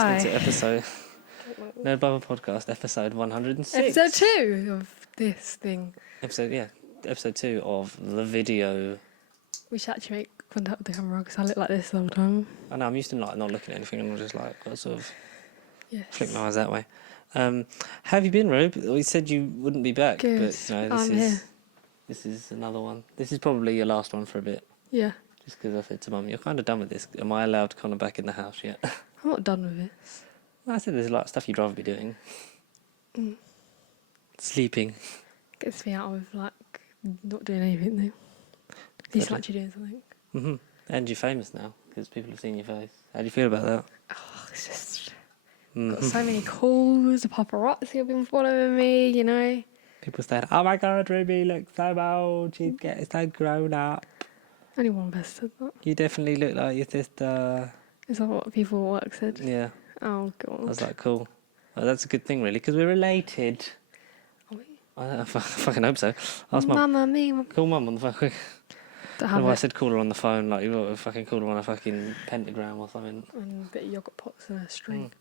listening to episode No Bother Podcast, episode 106. Episode 2 of this thing. Episode 2 of the video. We should actually make contact with the camera because I look like this all the time. I know, I'm used to not looking at anything and I'm just like, I sort of flick my eyes that way. How have you been, Rube? We said you wouldn't be back, Good. but I'm here. This is another one. This is probably your last one for a bit. Yeah. Just because I said to Mum, you're kind of done with this. Am I allowed to kind of back in the house yet? I'm not done with this. I said there's a lot of stuff you'd rather be doing. Sleeping. Gets me out of, like, not doing anything new. At least actually doing something. Mm-hmm. And you're famous now, because people have seen your face. How do you feel about that? Oh, it's just... Got so many calls, the paparazzi have been following me, you know. People said, oh my God, Ruby looks so old. She's getting so grown up. Only one person said that. You definitely look like your sister. Is that what people at work said? Yeah. Oh, God. I was like, cool. Well, that's a good thing, really, because we're related. Are we? I fucking hope so. Ask Mum. Mama, me. Call Mum on the phone quick. I said call her on the phone, like you got to fucking call her on a fucking pentagram or something. And a bit of yogurt pots and a string.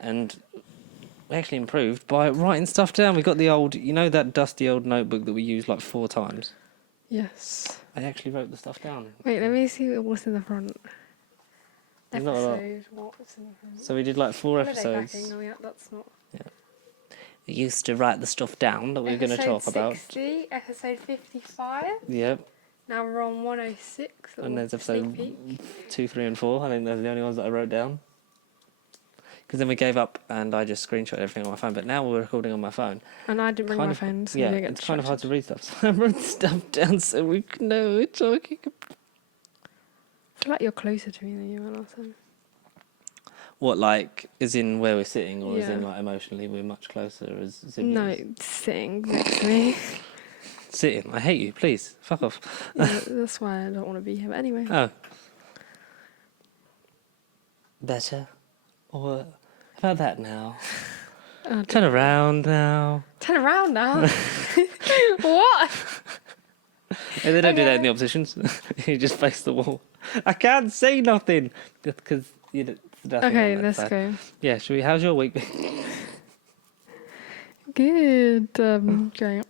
And we actually improved by writing stuff down. We got the old, you know that dusty old notebook that we used like 4 times? Yes. I actually wrote the stuff down. Wait, let me see what's in the front. There's not a lot. What's in the front? So we did like 4 episodes. Packing. Oh, yeah, that's not... Yeah. We used to write the stuff down that we were going to talk about. Episode 60, episode 55. Yep. Now we're on 106. And there's episode 2, 3 and 4. I think those are the only ones that I wrote down. Because then we gave up and I just screenshot everything on my phone. But now we're recording on my phone. And I didn't bring my phone, so it's kind of hard to read stuff. So I wrote stuff down so we can know what we're talking about. I feel like you're closer to me than you were last time. What, like, is in where we're sitting, or is Yeah. in, like, emotionally we're much closer as siblings? No, sitting next to me. Sitting. I hate you, please. Fuck off. Yeah, that's why I don't want to be here. But anyway. Oh. Better? Or how about that now? Turn around now. Turn around now. What? And they don't do that in the oppositions. You just face the wall. I can't say nothing. Because you Okay, let's go. Yeah, should we? How's your week been? Good. Great.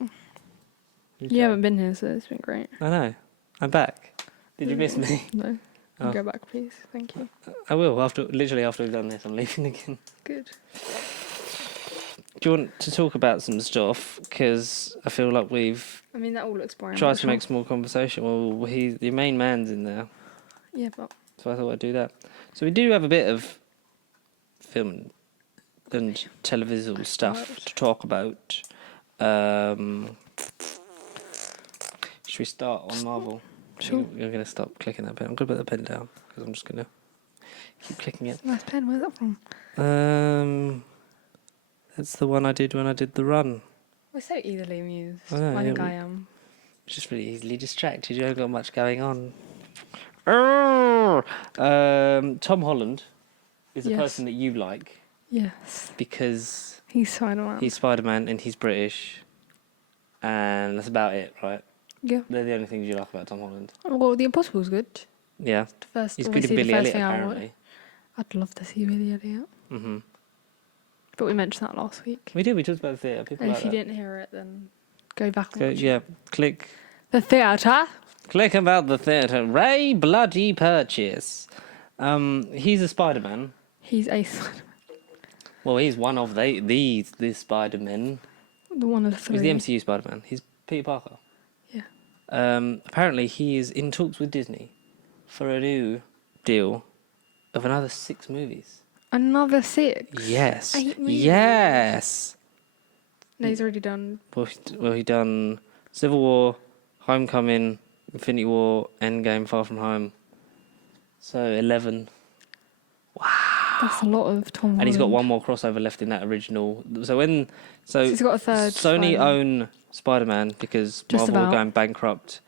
You haven't been here, so it's been great. I know. I'm back. Did you miss me? No. Oh. Go back, please. Thank you. I will. Literally after we've done this, I'm leaving again. Good. Do you want to talk about some stuff? Because I feel like we've I mean, that all looks boring. tried to make some more conversation. Well, the main man's in there. Yeah, but... So I thought I'd do that. So we do have a bit of film and televisual stuff to talk about. Should we start on Marvel? Sure. You're going to stop clicking that pen. I'm going to put the pen down because I'm just going to keep clicking it. Nice pen. Where's that from? That's the one I did when I did the run. We're so easily amused. I know, I think yeah, I am. Just really easily distracted. You haven't got much going on. Tom Holland is the person that you like. Yes. Because he's Spider-Man. He's Spider-Man and he's British. And that's about it, right? Yeah. They're the only things you like about Tom Holland. Well, The Impossible's good. Yeah. He's good in Billy Elliot, apparently. I'd love to see Billy Elliot. Mm-hmm. But we mentioned that last week. We did. We talked about the theatre. People And like if you that. didn't hear it, then go back and watch Yeah. it. Click. The theatre. Click about the theatre. Ray Bloody Purchase. He's a Spider-Man. He's a Spider-Man. Well, he's one of the Spider-Men. The one of the 3. He's the MCU Spider-Man. He's Peter Parker. Yeah. Apparently, he is in talks with Disney for a new deal of another 6 movies. Another 6? Yes. 8 movies? Yes. No, he's already done... Well, he done Civil War, Homecoming, Infinity War, Endgame, Far From Home. So 11. Wow. That's a lot of Tom Holland. And he's got one more crossover left in that original. So he's got a third. Sony own Spider-Man because Marvel were going bankrupt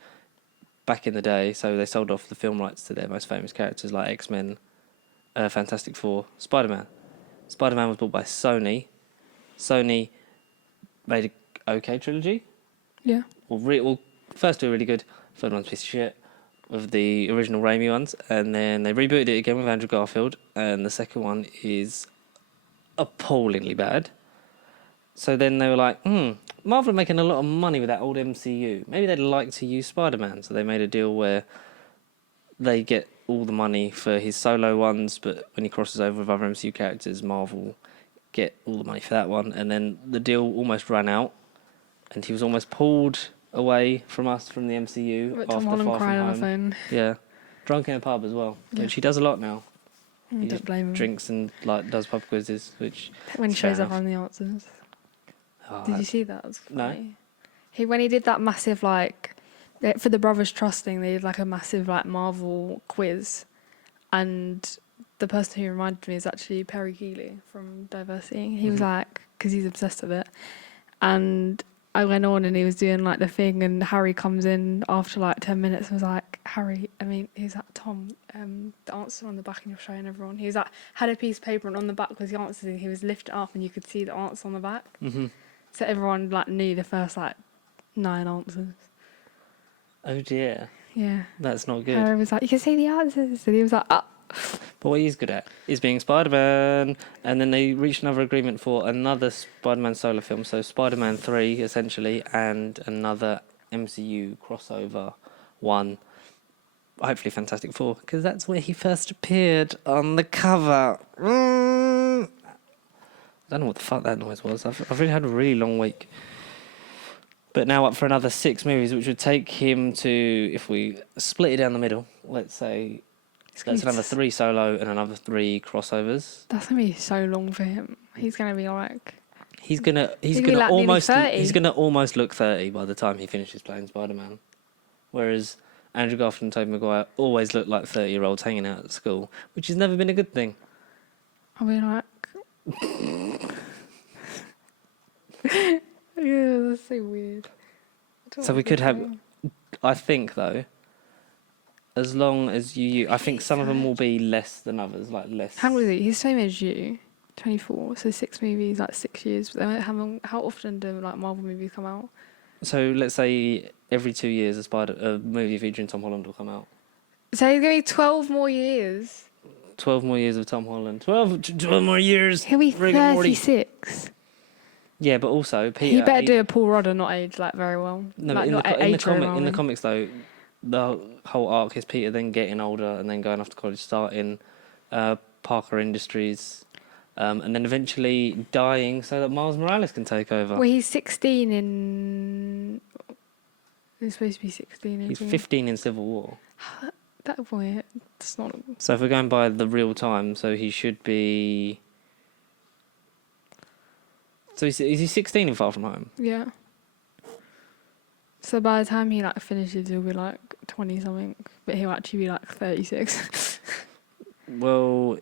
back in the day, so they sold off the film rights to their most famous characters like X-Men, Fantastic Four, Spider-Man. Spider-Man was bought by Sony. Sony made an okay trilogy. Yeah. Well, first two were really good. Third one's a piece of shit of the original Raimi ones, and then they rebooted it again with Andrew Garfield, and the second one is appallingly bad. So then they were like, Marvel are making a lot of money with that old MCU. Maybe they'd like to use Spider-Man. So they made a deal where they get all the money for his solo ones, but when he crosses over with other MCU characters, Marvel get all the money for that one. And then the deal almost ran out, and he was almost pulled away from us, from the MCU. But after Tom Holland Far From crying on Home. the phone. Yeah. Drunk in a pub as well, Yeah. which he does a lot now. I don't blame him. Drinks and like does pub quizzes, which When he is fair shows up enough. on the answers. Oh, Did you see that? It was No. funny. When he did that massive for the Brothers Trust thing, they did like a massive Marvel quiz, and the person who reminded me is actually Perry Keeley from Diversity. He was like, because he's obsessed with it, and I went on and he was doing the thing, and Harry comes in after 10 minutes and was like, he's like, Tom, the answer on the back and you're showing everyone. He was like, had a piece of paper and on the back was the answer, and he was lifting it up and you could see the answer on the back. Mm-hmm. So everyone knew the first 9 answers. Oh dear. Yeah. That's not good. Harry was like, you can see the answers. And he was like, ah. But what he's good at is being Spider-Man. And then they reached another agreement for another Spider-Man solo film. So Spider-Man 3, essentially, and another MCU crossover one. Hopefully Fantastic Four, because that's where he first appeared on the cover. I don't know what the fuck that noise was. I've really had a really long week. But now up for another 6 movies, which would take him to, if we split it down the middle, let's say that's another 3 solo and another 3 crossovers. That's going to be so long for him. He's going to be He's gonna almost look 30 by the time he finishes playing Spider-Man. Whereas Andrew Garfield and Tobey Maguire always look like 30-year-olds hanging out at school, which has never been a good thing. I'll be yeah, that's so weird. So we could have, I think though, as long as I think some of them will be less than others, less. How old is he? He's the same as you, 24. So 6 movies, 6 years. How often do Marvel movies come out? So let's say every 2 years a movie featuring Tom Holland will come out. So he's going to be 12 more years. 12 more years of Tom Holland. 12 more years. He'll be 36. Yeah, but also Peter. He better do a Paul Rudd and not age very well. No, in the comics though, the whole arc is Peter then getting older and then going off to college, starting Parker Industries, and then eventually dying so that Miles Morales can take over. Well, he's 16 in. He's supposed to be 16. He's 15 in Civil War. That boy, that's not. So if we're going by the real time, so he should be. So is he 16 in Far From Home? Yeah. So by the time he finishes, he'll be 20 something, but he'll actually be 36. Well,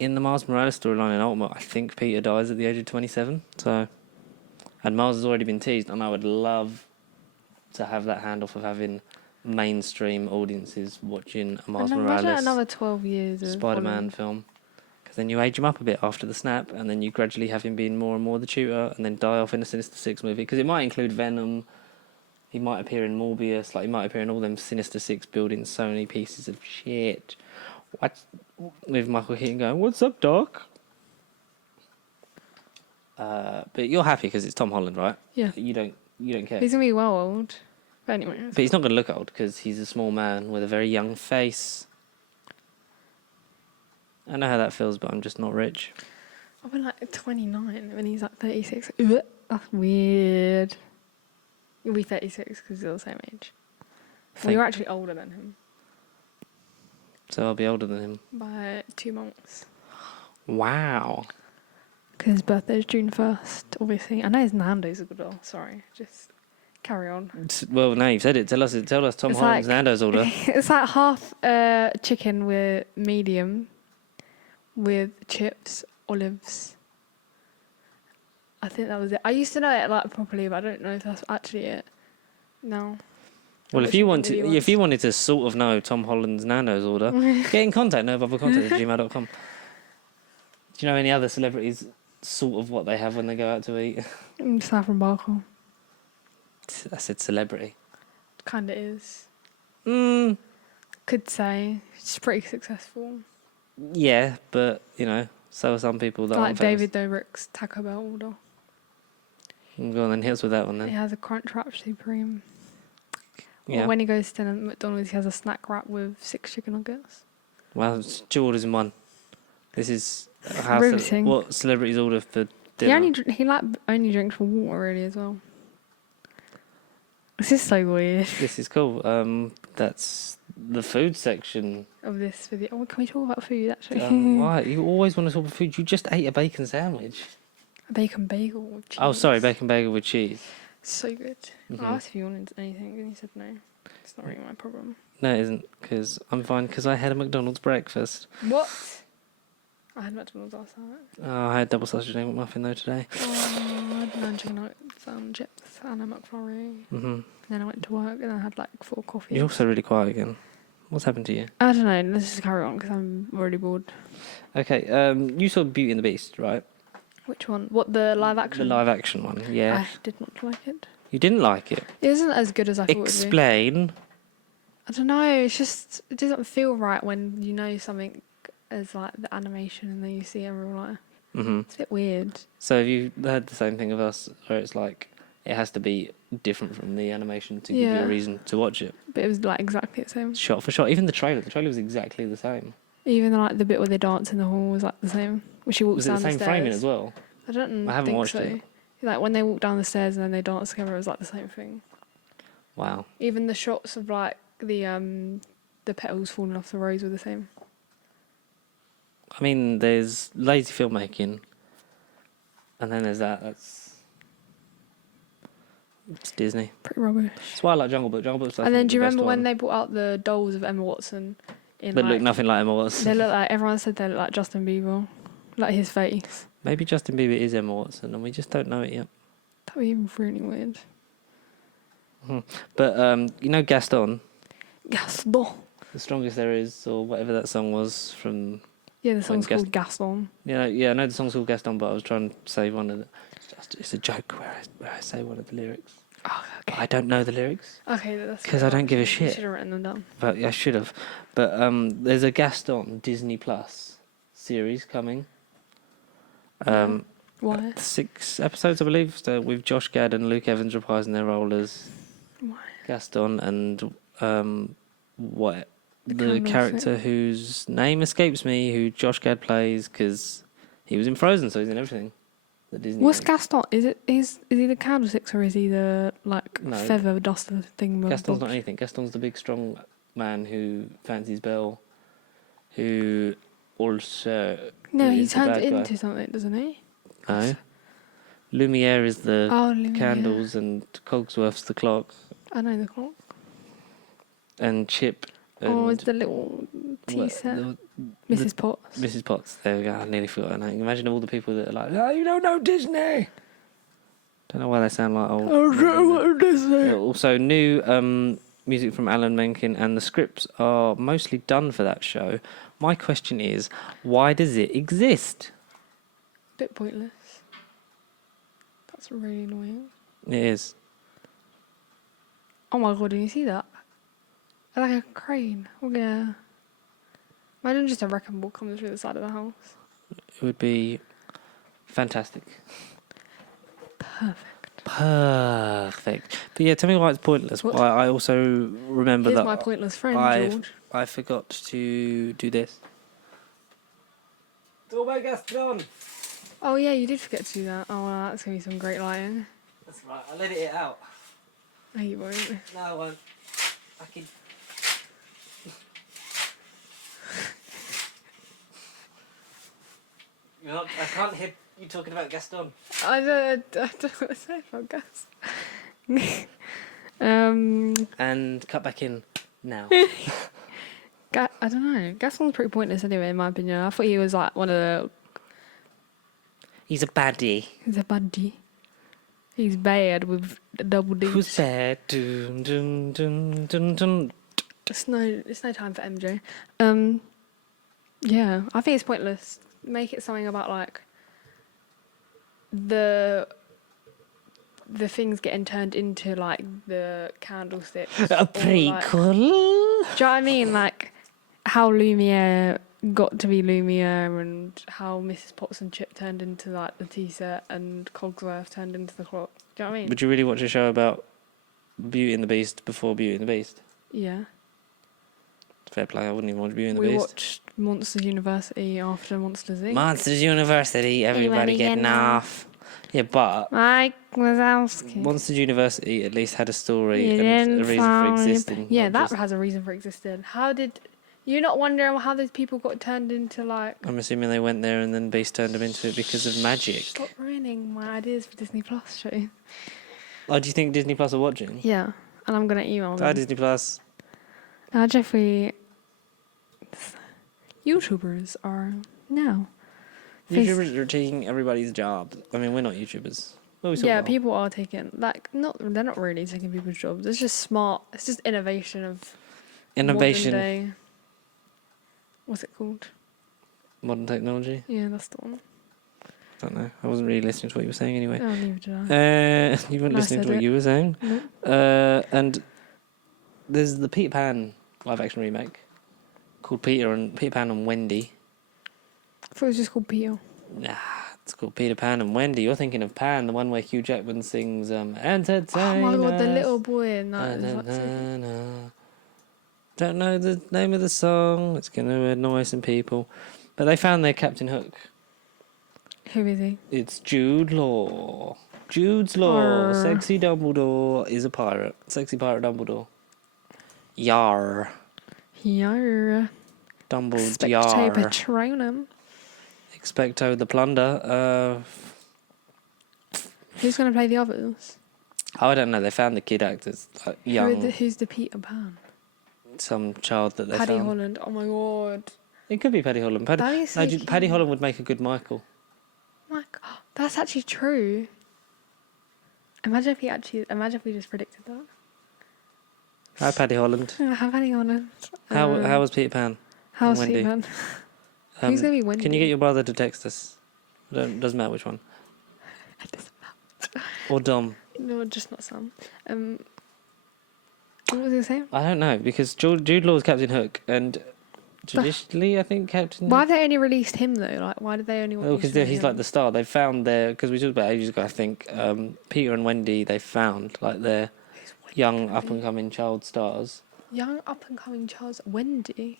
in the Miles Morales storyline in Ultimate, I think Peter dies at the age of 27. So, and Miles has already been teased, and I would love to have that handoff of having mainstream audiences watching a Miles Morales another 12 years of Spider-Man film. Because then you age him up a bit after the snap, and then you gradually have him being more and more the tutor, and then die off in a Sinister Six movie. Because it might include Venom. He might appear in Morbius. He might appear in all them Sinister Six building Sony pieces of shit. What? With Michael Keaton going, "What's up, Doc?" But you're happy because it's Tom Holland, right? Yeah. You don't care. He's gonna be well old. But anyway. But he's not going to look old because he's a small man with a very young face. I know how that feels, but I'm just not rich. I'll be 29 when he's 36. Ugh, that's weird. You'll be 36 because you're the same age. Well, you're actually older than him. So I'll be older than him. By 2 months. Wow. Because his birthday's June 1st, obviously. I know his Nando's a good order. Sorry, just carry on. Well, now you've said it. Tell us Tom Holland's Nando's order. It's half chicken with medium with chips, olives. I think that was it. I used to know it properly, but I don't know if that's actually it. No. Well, if you wanted to sort of know Tom Holland's Nando's order, get in contact, nobubblecontact@gmail.com. Do you know any other celebrities sort of what they have when they go out to eat? Saffron Barkle. I said celebrity. Kind of is. Could say. She's pretty successful. Yeah, but, So are some people that Like aren't famous. David Dobrik's Taco Bell order. Go on then, hit us with that one then. It has a Crunchwrap Supreme. Yeah. Or when he goes to McDonald's, he has a snack wrap with 6 chicken nuggets. Well, it's 2 orders in one. This is Riveting. what celebrities order for dinner. He only drinks water really as well. This is so weird. This is cool. That's the food section. Of this video. Oh, can we talk about food actually? Why? You always want to talk about food. You just ate a bacon sandwich. A bacon bagel with cheese. Oh, sorry, bacon bagel with cheese. So good. Mhm. I asked if you wanted anything and he said no. It's not really my problem. No, it isn't, because I'm fine, because I had a McDonald's breakfast. What? I had McDonald's last night. Oh, I had double sausage and egg muffin though today. Oh, I had naan chicken nuggets and chips and a McFlurry. hmm Then I went to work and I had like 4 coffees. You're also really quiet again. What's happened to you? I don't know. Let's just carry on because I'm already bored. Okay, you saw Beauty and the Beast, right? Which one? What, the live action? The live action one, yeah. I did not like it. You didn't like it? It isn't as good as I thought it would be. Explain. I don't know. It's just, it doesn't feel right when you know something as like the animation and then you see it in real life. hmm It's a bit weird. So have you heard the same thing of us, where it's like, it has to be different from the animation to give you Yeah. a reason to watch it? But it was like exactly the same. Shot for shot. Even the trailer was exactly the same. Even like the bit where they dance in the hall was like the same. When she walks Was it down the same stairs. framing as well? I don't I haven't think watched so. it. Like when they walk down the stairs and then they dance together, it was like the same thing. Wow. Even the shots of like the petals falling off the rose were the same. I mean, there's lazy filmmaking, and then there's that. It's Disney. Pretty rubbish. That's why I like Jungle Book. Jungle Book's like And then do you the best remember when one. they brought out the dolls of Emma Watson? But look nothing like Emma Watson. They look like, everyone said they look like Justin Bieber. Like his face. Maybe Justin Bieber is Emma Watson, and we just don't know it yet. That would be really weird. But you know Gaston, Gaston. The Strongest There Is, or whatever that song was from. Yeah, the song's Gas- called Gaston. Yeah, I know the song's called Gaston, but I was trying to say one of the. It's a joke where I say one of the lyrics. Oh, But okay. I don't know the lyrics Okay, that's because I don't give a You shit. should have written them down. But yeah, I should have. But there's a Gaston Disney Plus series coming. Why? 6 episodes, I believe, so with Josh Gad and Luke Evans reprising their role as Why? Gaston and what The the candle character whose name escapes me, who Josh Gad plays, because he was in Frozen, so he's in everything. The Disney. What's one. Gaston? Is he the candlesticks or is he the like No. feather duster thing? Gaston's not anything. Gaston's the big strong man who fancies Belle, who also. No, he is the turns bad guy. into something, doesn't he? No. Lumiere is the Oh, Lumiere. candles, and Cogsworth's the clock, I know the clock. and Chip. And Oh, it's the little tea what- set. the- Mrs. Potts. Mrs. Potts. There we go. I nearly forgot her name. Imagine all the people that are like, "Oh, you don't know Disney." Don't know why they sound like old. Disney. Also, new music from Alan Menken, and the scripts are mostly done for that show. My question is, why does it exist? Bit pointless. That's really annoying. It is. Oh my god, did you see that? Like a crane. Oh yeah. Imagine just a wrecking ball coming through the side of the house. It would be fantastic. Perfect. Perfect. But yeah, tell me why it's pointless. What? Why I also remember Here's that my pointless friend, George. I forgot to do this. Gaston. Oh yeah, you did forget to do that. Oh, well, that's gonna be some great lighting. That's right. I'll edit it out. No, you won't. No, I won't. I can. I can't hear you talking about Gaston. I don't know what to say about gas. And cut back in now. I don't know. Gaston's pretty pointless anyway, in my opinion. I thought he was like one of the. He's a baddie. He's a budgie. He's bad with double D. Who's bad? Dun, dun, dun, dun, dun. It's no time for MJ. Yeah, I think it's pointless. Make it something about like the things getting turned into like the candlesticks. A or, like- prequel? do you know what I mean? Like how Lumiere got to be Lumiere and how Mrs. Potts and Chip turned into like the tea set and Cogsworth turned into the clock. Do you know what I mean? Would you really watch a show about Beauty and the Beast before Beauty and the Beast? Yeah. Fair play. I wouldn't even watch Beauty and the We Beast. watched Monsters University after Monsters Inc. Monsters University, everybody getting off. Yeah, but Mike Wazowski. Monsters University at least had a story You and a didn't reason for find it. existing. Yeah, not that just- has a reason for existing. How did you not wonder how those people got turned into like? I'm assuming they went there and then Beast turned them into it because of magic. Stop ruining my ideas for Disney Plus show. Oh, do you think Disney Plus are watching? Yeah, and I'm gonna email Hi, them. Disney Plus. Now, Jeffrey, YouTubers are now. YouTubers are taking everybody's job. I mean, we're not YouTubers. Well, we sort Yeah, of are. people are taking they're not really taking people's jobs. It's just smart. It's just innovation of Innovation. modern day. What's it called? Modern technology. Yeah, that's the one. Don't know. I wasn't really listening to what you were saying anyway. Oh, neither did I. You weren't I listening to said what it. you were saying. Nope. And there's the Peter Pan live action remake called Peter Pan and Wendy. I thought it was just called Peter. Nah, it's called Peter Pan and Wendy. You're thinking of Pan, the one where Hugh Jackman sings Entertain Oh my god, the Us. little boy in that is like so Don't know the name of the song. It's going to annoy some people. But they found their Captain Hook. Who is he? It's Jude Law. Jude's Law. Arr. Sexy Dumbledore is a pirate. Sexy pirate Dumbledore. Yar. Yar. Dumbledore. Spectator Yar. Patronum. Expecto the Plunder. Who's going to play the others? I don't know. They found the kid actors. Young. Who's the Peter Pan? Some child that they Paddy found. Holland. Oh my god. It could be Paddy Holland. That is so cute. Paddy Holland would make a good Michael. My god, that's actually true. Imagine if we just predicted that. Hi, Paddy Holland. How Paddy Holland. How was Peter Pan? How's Wendy? Peter Pan? Who's gonna be Wendy? Can you get your brother to text us? Doesn't matter which one. Or Dom. No, just not Sam. What was I saying? I don't know, because Jude Law is Captain Hook, and traditionally, I think Captain... Why have they only released him though? Like, why did they only want? Oh, because he's like the star. They found because we talked about ages ago, I think, Peter and Wendy, they found like their young up-and-coming child stars. Young up-and-coming Charles Wendy.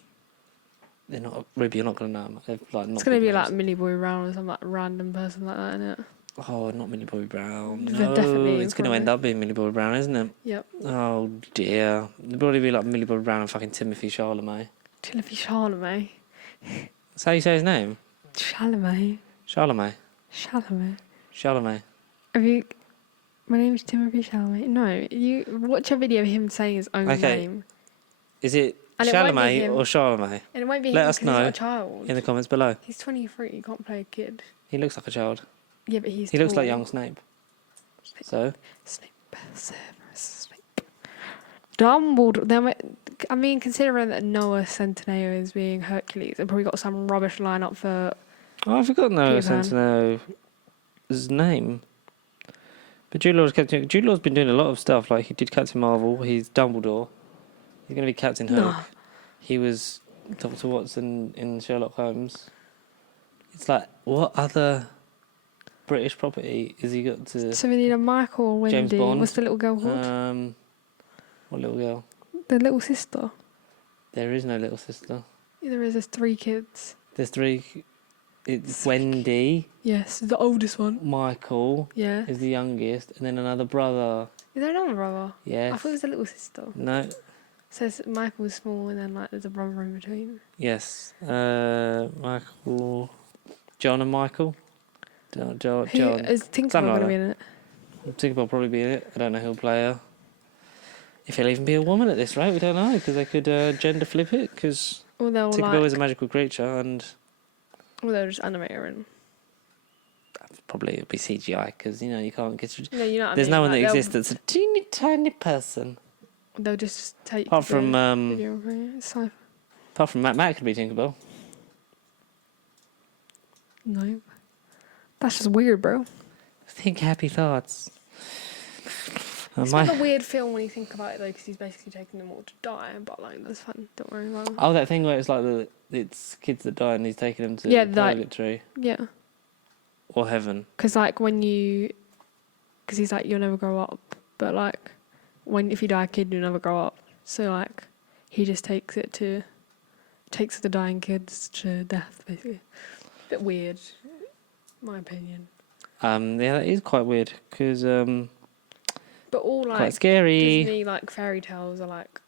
They're not... Ruby, you're not going to know them. They're, like, not It's gonna big be names. like Millie Boy Brown or some like random person like that, innit? Oh, not Millie Bobby Brown. They're No, definitely it's going to end up being Millie Bobby Brown, isn't it? Yep. Oh, dear. It'd probably be like Millie Bobby Brown and fucking Timothy Chalamet. Timothy Chalamet. That's how you say his name? Chalamet. Chalamet. Chalamet. Chalamet. Have you? My name's Timothy Chalamet. No, you watch a video of him saying his own Okay. name. Is it And it won't be Chalamet him. or Chalamet? And it won't be Let him us because he's know not a child. in the comments below. He's 23. He can't play a kid. He looks like a child. Yeah, but he's. He looks like tall. young Snape. So, Snape. Severus Snape. Dumbledore. I mean, considering that Noah Centineo is being Hercules, they've probably got some rubbish lineup for. I've forgotten Noah Peter Pan. Centinel's name. But Jude Law's Captain. Jude Law's been doing a lot of stuff. Like he did Captain Marvel. He's Dumbledore. He's going to be Captain Hook. No. He was Dr. Watson in Sherlock Holmes. It's like, what other British property has he got to? So we need a Michael or Wendy. James Bond. What's the little girl called? What little girl? The little sister. There is no little sister. There is. There's 3 kids. There's 3. It's Wendy, Yes, the oldest one. Michael Yeah. is the youngest, and then another brother. Is there another brother? Yes. I thought it was the little sister. No. So Michael's small and then like there's a brother in between. Yes. Michael. John and Michael. John. Who is Tinkerbell Something like going to be in it? Tinkerbell will probably be in it. I don't know who'll play her. If he'll even be a woman at this rate, we don't know, because they could gender flip it, because Or they'll Tinkerbell is a magical creature, and or they'll just animate her in. probably it'll be CGI, because, you can't get... No, you know what I There's mean? no one like, that exists that's a teeny tiny person. They'll just take. Apart the from video of it. It's like, apart from Matt could be Tinkerbell. no, that's just weird, bro. Think happy thoughts. It's like a weird film when you think about it, though, because he's basically taking them all to die. But like, that's fun. Don't worry about it. Oh, that thing where it's like it's kids that die and he's taking them to purgatory. Yeah. Or heaven. Because like because he's like, you'll never grow up, but like if you die a kid, you'll never grow up. So like he just takes the dying kids to death, basically. Bit weird, my opinion. Yeah, that is quite weird because but all like quite scary. Disney like fairy tales are like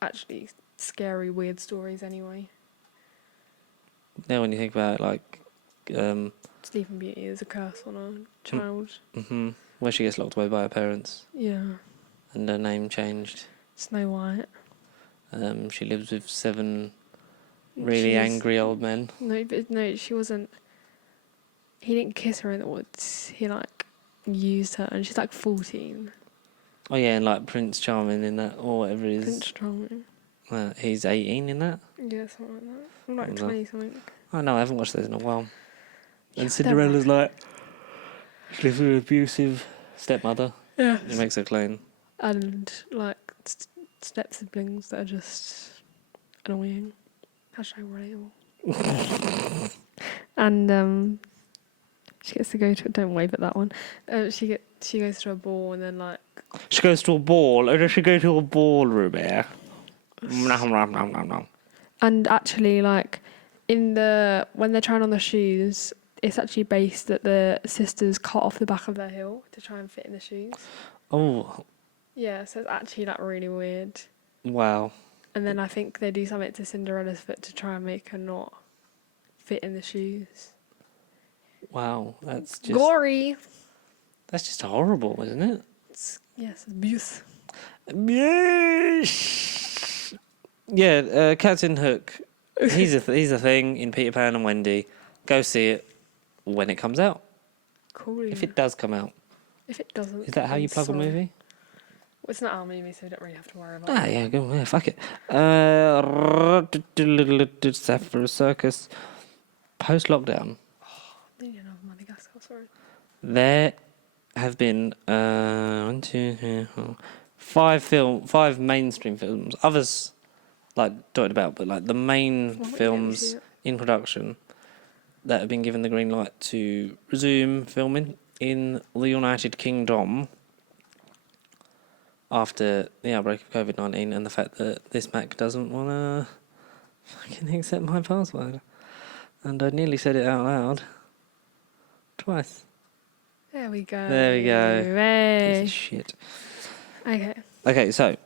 actually scary, weird stories anyway. Yeah, when you think about it, like Sleeping Beauty is a curse on a child. Mm-hmm. Where she gets locked away by her parents. Yeah. And her name changed. Snow White. She lives with 7 really angry old men. No, she wasn't. He didn't kiss her in the woods. He like used her, and she's like 14. Oh yeah, and like Prince Charming in that, or whatever it is. Prince Charming. He's 18 in that. Yeah, something like that. I'm like 20 something. Oh no, I haven't watched those in a while. And Cinderella's like, she lives with an abusive stepmother. Yeah. It makes her clean. And like step siblings that are just annoying. Hashtag relatable. And she gets to go to. Don't wave at that one. She goes to a ball and then like. She goes to a ball. Or does she go to a ballroom here? And actually, like when they're trying on the shoes, it's actually based that the sisters cut off the back of their heel to try and fit in the shoes. Oh. Yeah, so it's actually like really weird. Wow. And then I think they do something to Cinderella's foot to try and make her not fit in the shoes. Wow, that's just gory. That's just horrible, isn't it? Yes, abuse. Yes. Yeah, Captain Hook. He's a thing in Peter Pan and Wendy. Go see it when it comes out. Cool. If it does come out. If it doesn't. Is that how you plug a movie? Well, it's not our movie, so we don't really have to worry about it. Yeah, go yeah, fuck it. Set for a circus. Post lockdown. Sorry. There have been 1, 2, 3, 4, 5 mainstream films. Others like dotted about, but like the main films in production that have been given the green light to resume filming in the United Kingdom after the outbreak of COVID-19 and the fact that this Mac doesn't want to fucking accept my password. And I nearly said it out loud. Twice. There we go. Piece of shit. Okay, so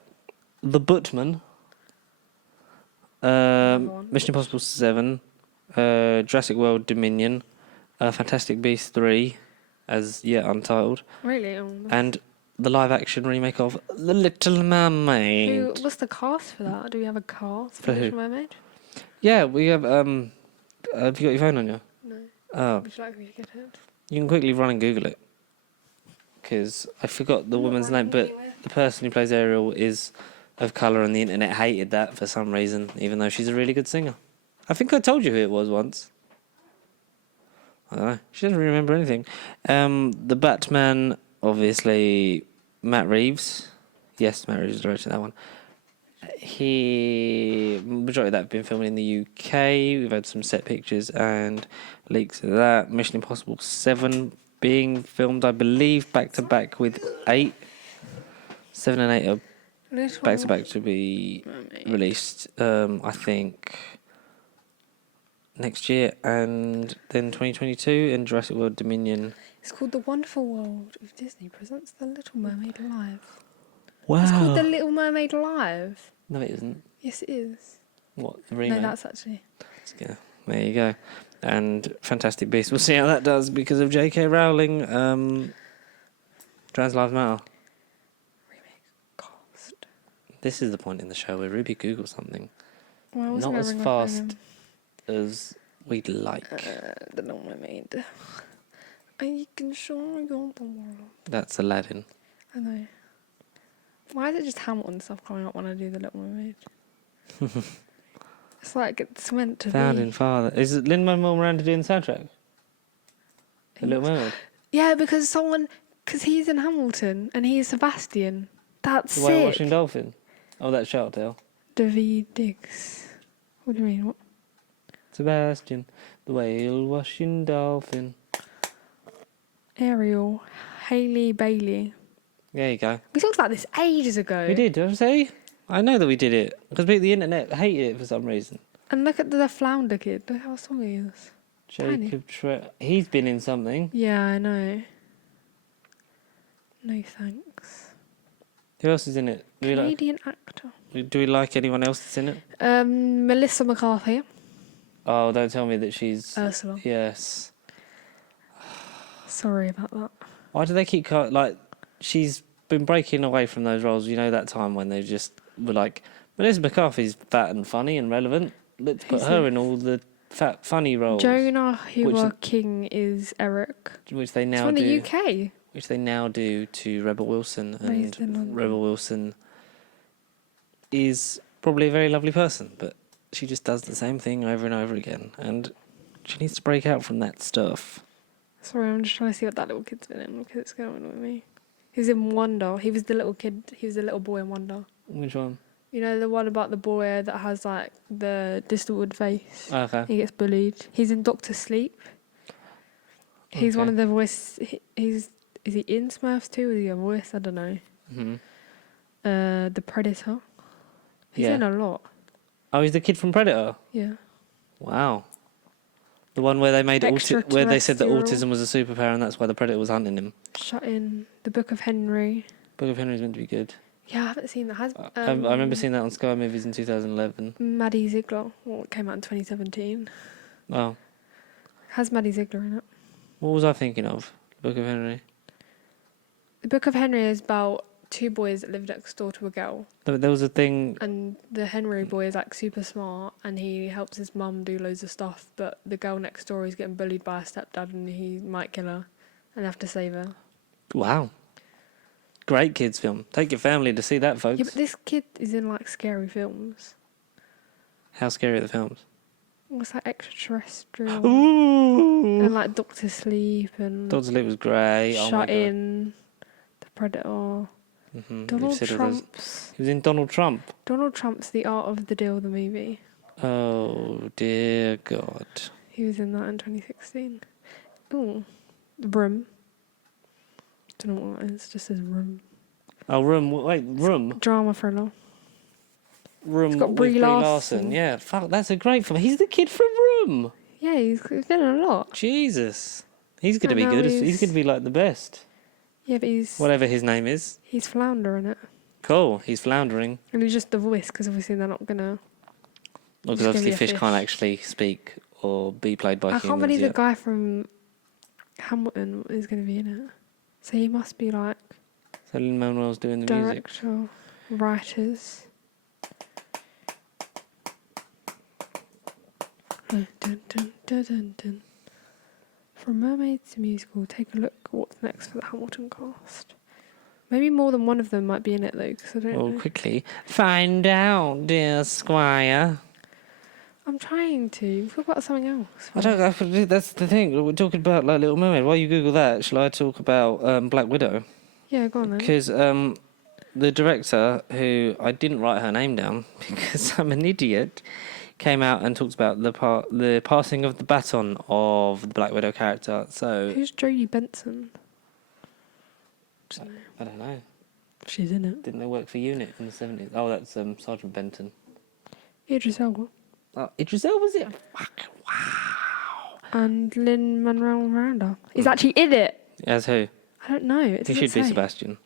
The Buttman, Mission Impossible 7, Jurassic World Dominion, Fantastic Beasts 3, as yet untitled. Really? And the live-action remake of The Little Mermaid. What's the cast for that? Do we have a cast for Little Mermaid? Yeah, we have. Have you got your phone on you? No. Oh. Would you like me to get it? You can quickly run and Google it. Because I forgot the woman's name, but the person who plays Ariel is of colour and the internet hated that for some reason, even though she's a really good singer. I think I told you who it was once. I don't know. She doesn't really remember anything. The Batman, obviously, Matt Reeves. Yes, Matt Reeves directed that one. Majority of that have been filmed in the UK. We've had some set pictures and leaks of that. Mission Impossible 7 being filmed, I believe, back to back with 8. 7 and 8 are back to back to be released, I think, next year, and then 2022, and Jurassic World Dominion. It's called The Wonderful World of Disney Presents The Little Mermaid Live. Wow. It's called The Little Mermaid Live. No, it isn't. Yes, it is. What, the remake? No, that's actually... Yeah, there you go. And Fantastic Beasts. We'll see how that does because of J.K. Rowling. Trans Lives Matter. Remake cast. This is the point in the show where Ruby Googles something. Well, not as fast as we'd like. The Little Mermaid. I can show you the world. That's Aladdin. I know. Why is it just Hamilton stuff coming up when I do The Little Mermaid? It's like it's meant to Founding be. Father. Is it Lin-Manuel Miranda doing the soundtrack? The Little Mermaid? Yeah, because someone Because he's in Hamilton and he's Sebastian. That's The sick. whale-washing dolphin. Oh, that's Shark Tale. David Diggs. What do you mean? What? Sebastian, the whale-washing dolphin. Ariel. Hailey Bailey. There you go. We talked about this ages ago. We did, did I say? I know that we did it. Because the internet hated it for some reason. And look at the flounder kid. Look how strong he is. Jacob he's been in something. Yeah, I know. No thanks. Who else is in it? Canadian actor. Do we like anyone else that's in it? Melissa McCarthy. Oh, don't tell me that she's... Ursula. Yes. Sorry about that. Why do they keep... she's been breaking away from those roles. You know that time when they just were like, Melissa McCarthy's fat and funny and relevant. Let's put her in all the fat, funny roles. Jonah Hua King is Eric. Which they now do. From the UK. Which they now do to Rebel Wilson. And Rebel Wilson is probably a very lovely person, but she just does the same thing over and over again. And she needs to break out from that stuff. Sorry, I'm just trying to see what that little kid's been in because it's going to annoy me. He was in Wonder. He was the little kid. He was the little boy in Wonder. Which one? You know, the one about the boy that has, like, the distorted face. Okay. He gets bullied. He's in Doctor Sleep. He's one of the voice... Is he in Smurfs too? Or is he a voice? I don't know. Mm-hmm. The Predator. He's in a lot. Oh, he's the kid from Predator? Yeah. Wow. The one where they made where they said that autism was a superpower and that's why the Predator was hunting him. Shut in. The Book of Henry. Book of Henry's meant to be good. Yeah, I haven't seen that. I remember seeing that on Sky Movies in 2011. Maddie Ziegler. Well, it came out in 2017. Oh. Has Maddie Ziegler in it. What was I thinking of? Book of Henry? The Book of Henry is about two boys that live next door to a girl. There was a thing... And the Henry boy is, like, super smart and he helps his mum do loads of stuff, but the girl next door is getting bullied by her stepdad and he might kill her and have to save her. Wow. Great kids film. Take your family to see that, folks. Yeah, but this kid is in, like, scary films. How scary are the films? What's that, Extraterrestrial? Ooh! And, like, Doctor Sleep and... Doctor Sleep was great. Shut In. The Predator. Mm-hmm. Donald Trump's... He was in Donald Trump. Donald Trump's The Art of the Deal, the movie. Oh, dear God. He was in that in 2016. Ooh. The Room. Don't know what that is. Just says Room. Oh, Room. Wait, Room. Drama thriller. Room It's got with Brie Brie Larson. Larson. Yeah, fuck, that's a great film. He's the kid from Room. Yeah, he's been in a lot. Jesus. He's going to And be now good. he's- He's going to be like the best. Yeah, but he's... Whatever his name is. He's Flounder in it. Cool. He's floundering. And he's just the voice, because obviously they're not going to... Because He's gonna obviously be a fish fish. can't actually speak or be played by I humans can't believe the yet. guy from Hamilton is going to be in it. So he must be like So Lin-Manuel's doing the music. director, writers. Dun, dun, dun, dun, dun, dun. From Mermaid to musical, take a look at what's next for the Hamilton cast. Maybe more than one of them might be in it though, because I don't Well, know. quickly find out, dear Squire. I'm trying to. Talk about something else. I don't. That's the thing. We're talking about like Little Mermaid. While you Google that, shall I talk about Black Widow? Yeah, go on then. Because the director, who I didn't write her name down because I'm an idiot, came out and talked about the passing of the baton of the Black Widow character. So Who's Jodie Benson? I don't know. She's in it. Didn't they work for UNIT in the 70s? Oh, that's Sergeant Benton. Idris Elba. Oh, Idris Elba's it. Fuck, wow. And Lin-Manuel Miranda. He's actually in it. As who? I don't know. It He doesn't should be say. Sebastian.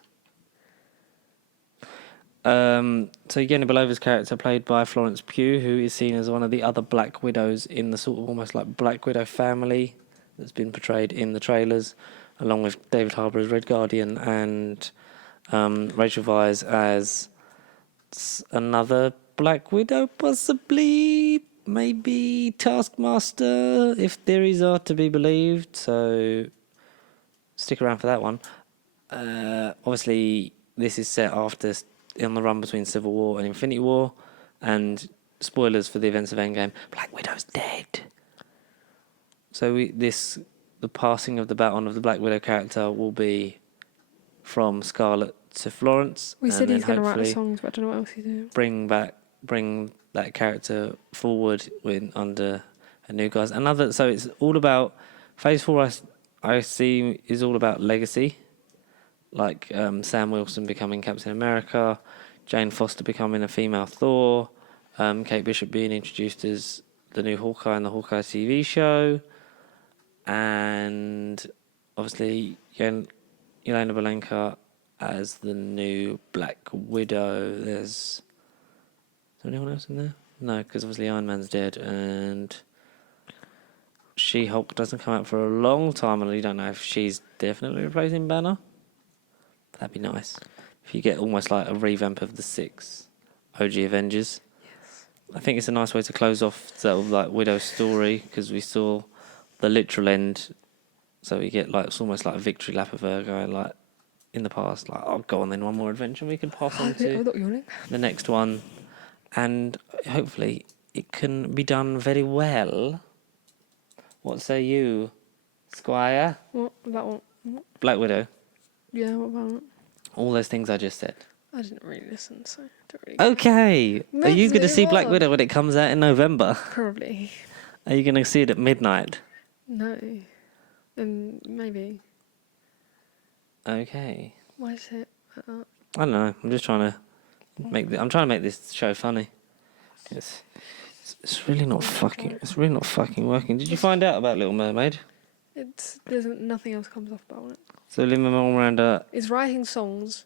So Yelena Belova's character, played by Florence Pugh, who is seen as one of the other Black Widows in the sort of almost like Black Widow family that's been portrayed in the trailers, along with David Harbour as Red Guardian and Rachel Weisz as another Black Widow, possibly, maybe Taskmaster, if theories are to be believed. So stick around for that one. Obviously, this is set after on the run between Civil War and Infinity War, and spoilers for the events of Endgame. Black Widow's dead. So the passing of the baton of the Black Widow character will be from Scarlet to Florence. We said and he's then going to write the hopefully songs, but I don't know what else he's doing. bring that character forward under a new guise. So it's all about Phase 4. I see is all about legacy, like Sam Wilson becoming Captain America, Jane Foster becoming a female Thor, Kate Bishop being introduced as the new Hawkeye in the Hawkeye TV show, and obviously Yelena Belenka as the new Black Widow. Is there anyone else in there? No, because obviously Iron Man's dead, and She-Hulk doesn't come out for a long time, and you don't know if she's definitely replacing Banner. That'd be nice. If you get almost like a revamp of the 6 OG Avengers. Yes. I think it's a nice way to close off sort of like Widow's story, because we saw the literal end. So we get like, it's almost like a victory lap of her going like in the past, like, oh, go on then, one more adventure. We can pass on to the next one. And hopefully it can be done very well. What say you, Squire? What about what? Black Widow. Yeah, what about it? All those things I just said. I didn't really listen, so I don't really. Okay. Are you going to see Black on. Widow when it comes out in November? Probably. Are you going to see it at midnight? No. Maybe. Okay. Why is it like that? I don't know. I'm just trying to I'm trying to make this show funny. It's really not fucking. It's really not fucking working. Did you find out about Little Mermaid? Nothing else comes off about it. So Lin-Manuel Miranda It's writing songs,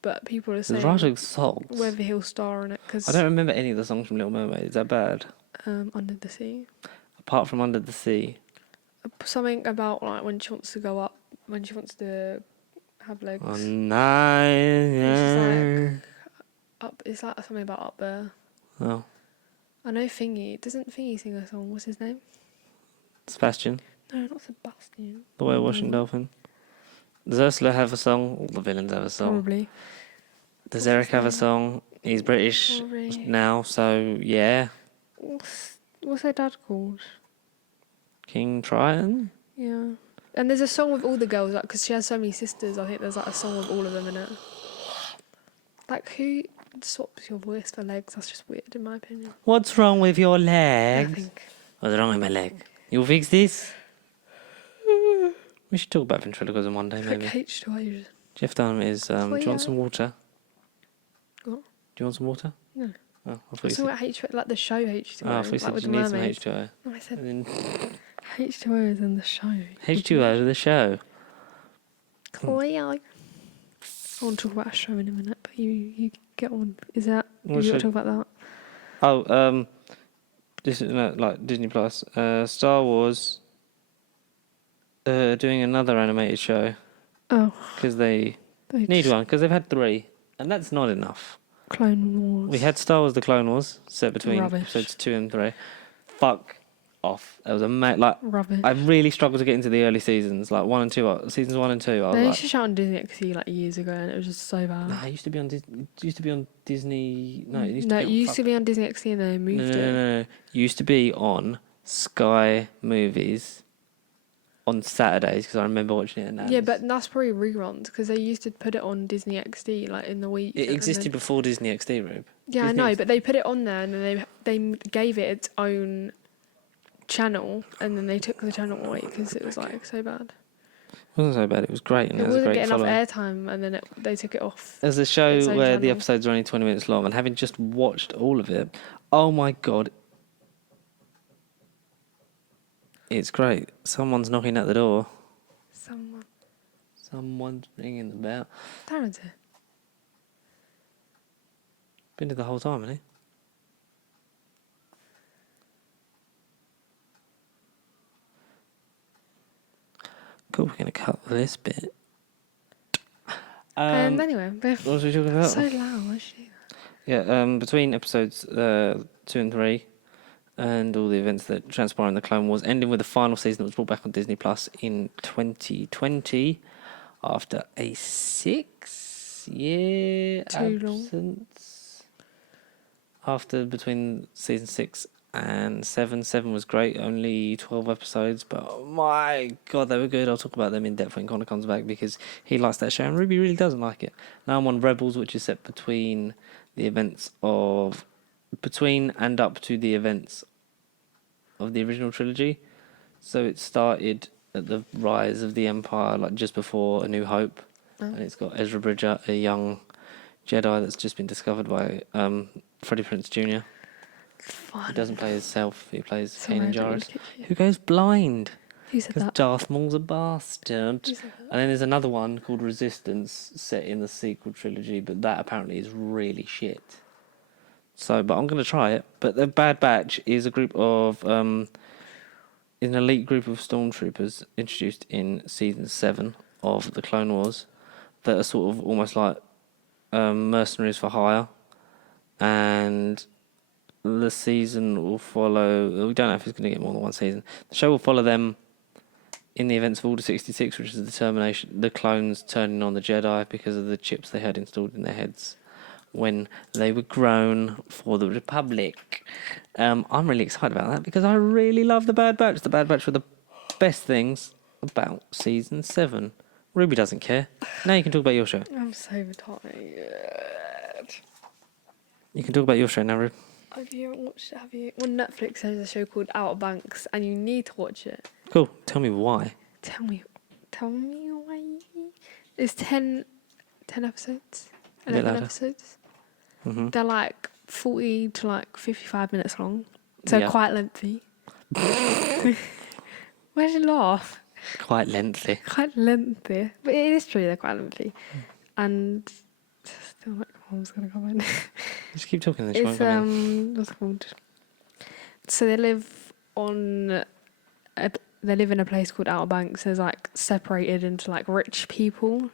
but people are saying is writing songs. whether he'll star in it, because I don't remember any of the songs from Little Mermaid. Is that bad? Under the Sea. Apart from Under the Sea. Something about like when she wants to go up, when she wants to have legs. Oh, nice. Up. It's like something about up there. Oh, I know Thingy. Doesn't Thingy sing a song? What's his name? Sebastian. No, not Sebastian. The Whale Washing Dolphin. Does Ursula have a song? All the villains have a song. Probably. Does Eric have a song? He's British Probably. now, so yeah. What's their dad called? King Triton? Yeah. And there's a song with all the girls, like, because she has so many sisters. I think there's like a song with all of them in it. Like, who swaps your voice for legs? That's just weird, in my opinion. What's wrong with your legs? I think. What's wrong with my leg? You'll fix this? We should talk about ventriloquism one day, maybe. Quick H2O's. Jeff Dunham is, do you want some water? What? Do you want some water? No. Oh, I thought you I said... about H2O, like the show H2O. Oh, I thought you said with you the need some mermaids. H2O. No, I said And then H2O is in the show. H2O to the show. Cleo. I want to talk about a show in a minute, but you get on. Is that... What you show? want to talk about that? Oh, this is like Disney Plus. Star Wars doing another animated show. Oh. Because they need one, because they've had 3. And that's not enough. Clone Wars. We had Star Wars The Clone Wars, set between Rubbish. episodes 2 and 3. Fuck off. That was Rubbish. I really struggled to get into the early seasons, like 1 and 2. Seasons 1 and 2. I was They like, used to shout on Disney XD like years ago, and it was just so bad. nah, it used to be on Disney. No, it used No, to it be used to be on Disney XD, and they moved it. No. It used to be on Sky Movies on Saturdays, because I remember watching it at Nan's. Yeah, but that's probably reruns, because they used to put it on Disney XD like in the week. It existed before Disney XD, Rube. Yeah, Disney I know, but they put it on there, and then they gave it its own channel, and then they took the channel away because it was like so bad. It wasn't so bad. It was great, and It it was wasn't a great getting enough follow. airtime, and then they took it off. There's a show its own where the channel. episodes are only 20 minutes long, and having just watched all of it, oh my god, it's great. Someone's knocking at the door. Someone's ringing the bell. Darren's here. Been here the whole time, hasn't he? Cool, we're going to cut this bit. Anyway, what was we talking about? so loud. Why should you do that? Yeah, between episodes 2 and 3, and all the events that transpire in the Clone Wars, ending with the final season that was brought back on Disney Plus in 2020 after a 6-year Too long. absence. Between season 6 and Seven was great, only 12 episodes, but oh my god, they were good. I'll talk about them in depth when Connor comes back because he likes that show and Ruby really doesn't like it. Now I'm on Rebels, which is set between and up to the events of the original trilogy. So it started at the rise of the Empire, like just before A New Hope, and it's got Ezra Bridger, a young Jedi that's just been discovered by Freddie Prinze Jr. Fun. He doesn't play himself, he plays Sorry, Kanan I didn't mean Jarrus, to kick you. who goes blind. Who said Because that? Darth Maul's a bastard. Who said that? And then there's another one called Resistance set in the sequel trilogy, but that apparently is really shit. So, but I'm going to try it. But the Bad Batch is a group of, an elite group of stormtroopers introduced in season 7 of the Clone Wars that are sort of almost like mercenaries for hire. And the season will follow. We don't know if it's going to get more than one season. The show will follow them in the events of Order 66, which is the clones turning on the Jedi because of the chips they had installed in their heads when they were grown for the Republic. I'm really excited about that because I really love The Bad Batch. The Bad Batch were the best things about season 7. Ruby doesn't care. Now you can talk about your show. I'm so tired. You can talk about your show now, Ruby. Have you watched it? Have you? On Netflix, there's a show called Outer Banks, and you need to watch it. Cool. Tell me why. Tell me why. It's 10 episodes. 11 episodes. Mm-hmm. They're like 40 to like 55 minutes long. So Yeah. quite lengthy. Where'd you laugh? Quite lengthy. Quite lengthy. But it is true, they're quite lengthy. And still like I was gonna comment. Just keep talking then she won't It's come in. what's it called? So they live in a place called Outer Banks. There's like separated into like rich people.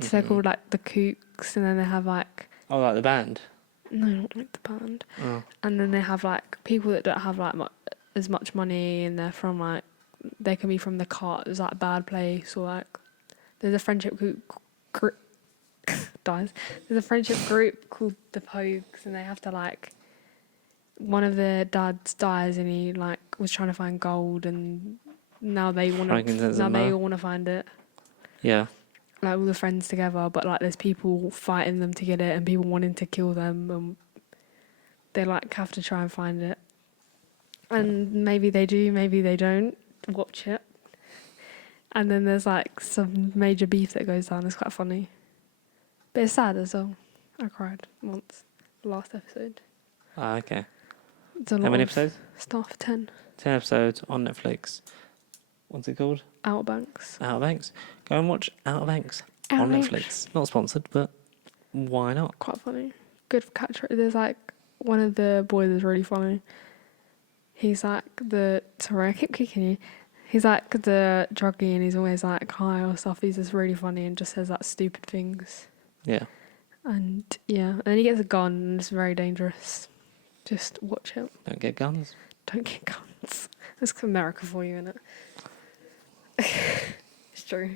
So they're called like the Kooks, and then they have like Oh, like the band? no, not like the band. Oh. And then they have like people that don't have like as much money, and they're from like they can be from the cart. There's like a bad place, or like there's a friendship group dies. There's a friendship group called the Pogues, and they have to like one of their dads dies, and he like was trying to find gold, and now they want to find it. Yeah. Like all the friends together, but like there's people fighting them to get it, and people wanting to kill them, and they like have to try and find it. And maybe they do, maybe they don't. Watch it. And then there's like some major beef that goes down. It's quite funny, but it's sad as well. I cried once. Last episode. Ah, okay. It's a lot. How many of episodes? Start for 10. 10 episodes on Netflix. What's it called? Outer Banks. Outer Banks. Go and watch Outer Banks on Netflix. Not sponsored, but why not? Quite funny. Good for catch. There's like one of the boys is really funny. He's like sorry, I keep kicking you. He's like the druggie, and he's always like high or stuff. He's just really funny and just says like stupid things. Yeah. And yeah, and then he gets a gun, and it's very dangerous. Just watch it. Don't get guns. Don't get guns. That's America for you, isn't it? It's true.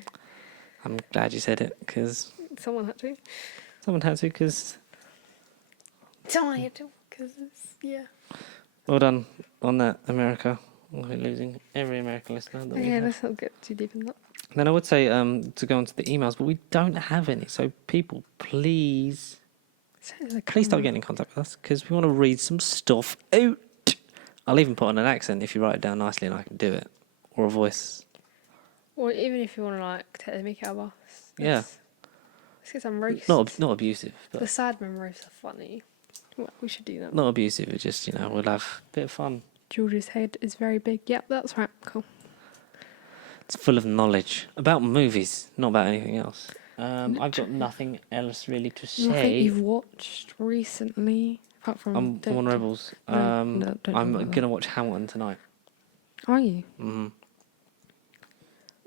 I'm glad you said it, because Someone had to. someone had to, because... Someone had to, because it's, yeah. Well done on that, America. We're losing every American listener that we Yeah, have. let's not get too deep in that. Then I would say to go on to the emails, but we don't have any. So people, please start getting in contact with us, because we want to read some stuff out. I'll even put on an accent if you write it down nicely and I can do it. Or a voice. Or even if you want to like take the mickey out of us. Yeah. Let's get some roasts. Not abusive, The but Sidemen roasts are funny. Well, we should do them. not abusive. It's just, we'll have a bit of fun. George's head is very big. Yep, that's right. Cool. It's full of knowledge about movies, not about anything else. I've got nothing else really to say. Nothing you've watched recently, apart from... I'm on Rebels. don't I'm talk about going to watch Hamilton tonight. Are you? Mm-hmm.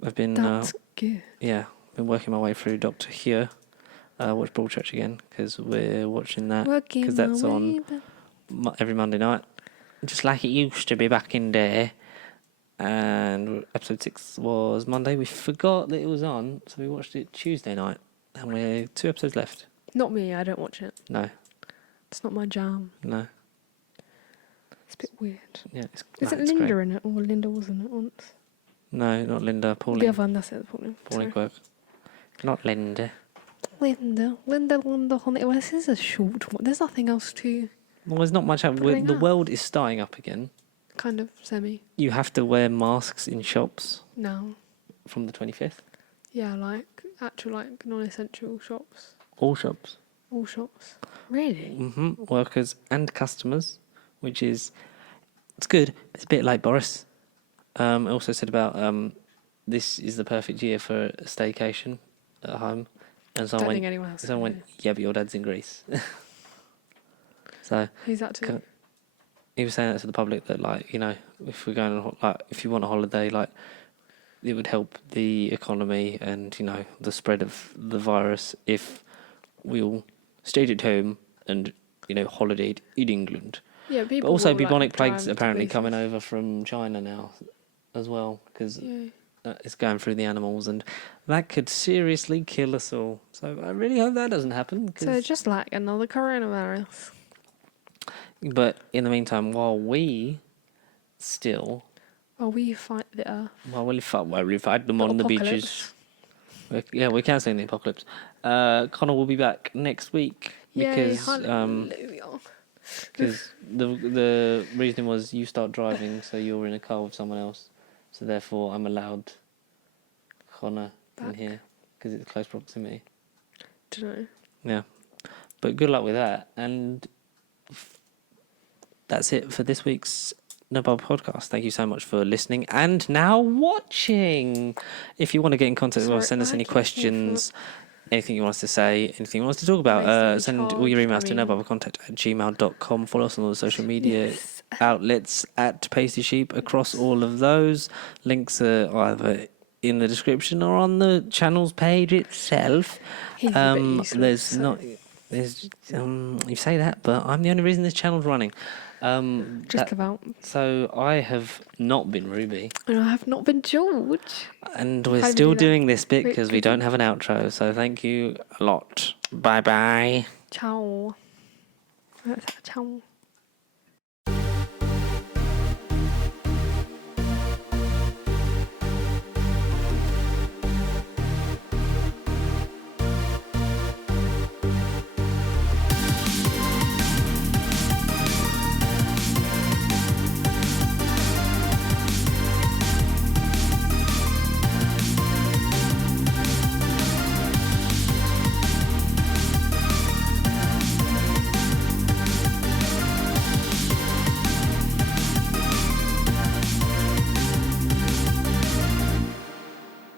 I've been... That's good. Yeah, been working my way through Doctor Who. Watch Broadchurch again, because we're watching that. Because that's on every Monday night. Just like it used to be back in there. And episode 6 was Monday. We forgot that it was on, so we watched it Tuesday night. And we're 2 episodes left. Not me, I don't watch it. No. It's not my jam. No. It's a bit weird. Yeah, Isn't Linda great. In it? Or Linda wasn't it once? No, not Linda. Pauline. The other one, that's it. Pauline Quirk. Not Linda. Linda. Well, this is a short one. There's nothing else to... Well, there's not much. The world is starting up again. Kind of semi. You have to wear masks in shops. No. From the 25th? Yeah, like actual like non-essential shops. All shops. All shops. Really? Mm-hmm. Workers and customers, which is... It's good. It's a bit like Boris. Also said about this is the perfect year for a staycation at home. And someone went, yeah, but your dad's in Greece. So who's that to? He was saying that to the public that, like, you know, if we're going on, like, if you want a holiday, like, it would help the economy and, you know, the spread of the virus if we all stayed at home and, you know, holidayed in England. Yeah, people. But also, will, bubonic like, plague's apparently coming over from China now, as well, because it's going through the animals, and that could seriously kill us all. So I really hope that doesn't happen. So just like another coronavirus. But in the meantime, while we still... While we fight the earth. While we fight them on the beaches. We're cancelling the apocalypse. Connor will be back next week. Because the reason was you start driving, so you're in a car with someone else. So therefore, I'm allowed Connor in here because it's close proximity. Don't know. Yeah, but good luck with that, and that's it for this week's No Bubble podcast. Thank you so much for listening and now watching. If you want to get in contact with us, send us any questions. Anything you want us to say, anything you want us to talk about, send all your emails to nobubblecontact@gmail.com. Follow us on all the social media outlets at Pasty Sheep across all of those. Links are either in the description or on the channel's page itself. You say that, but I'm the only reason this channel's running. Just about. So I have not been Ruby. And I have not been George. And we're still doing this bit because we don't have an outro. So thank you a lot. Bye-bye. Ciao. Ciao.